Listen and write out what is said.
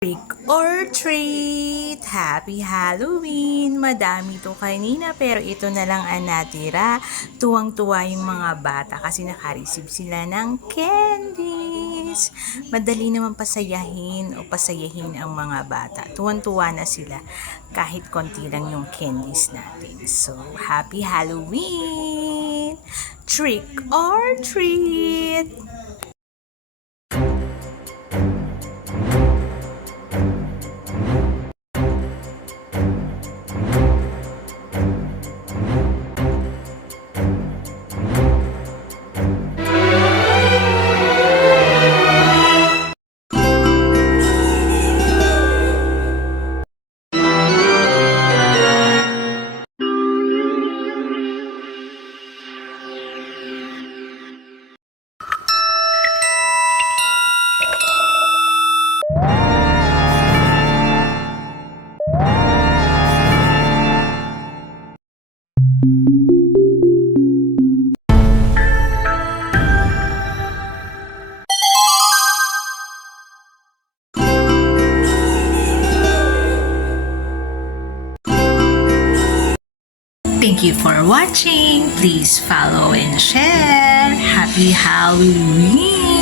Trick or treat! Happy Halloween! Madami to kanina pero ito na lang ang natira. Tuwang-tuwa yung mga bata kasi nakareceive sila ng candies. Madali naman pasayahin ang mga bata. Tuwang-tuwa na sila kahit konti lang yung candies natin. So, Happy Halloween! Trick or treat! Thank you for watching. Please follow and share. Happy Halloween!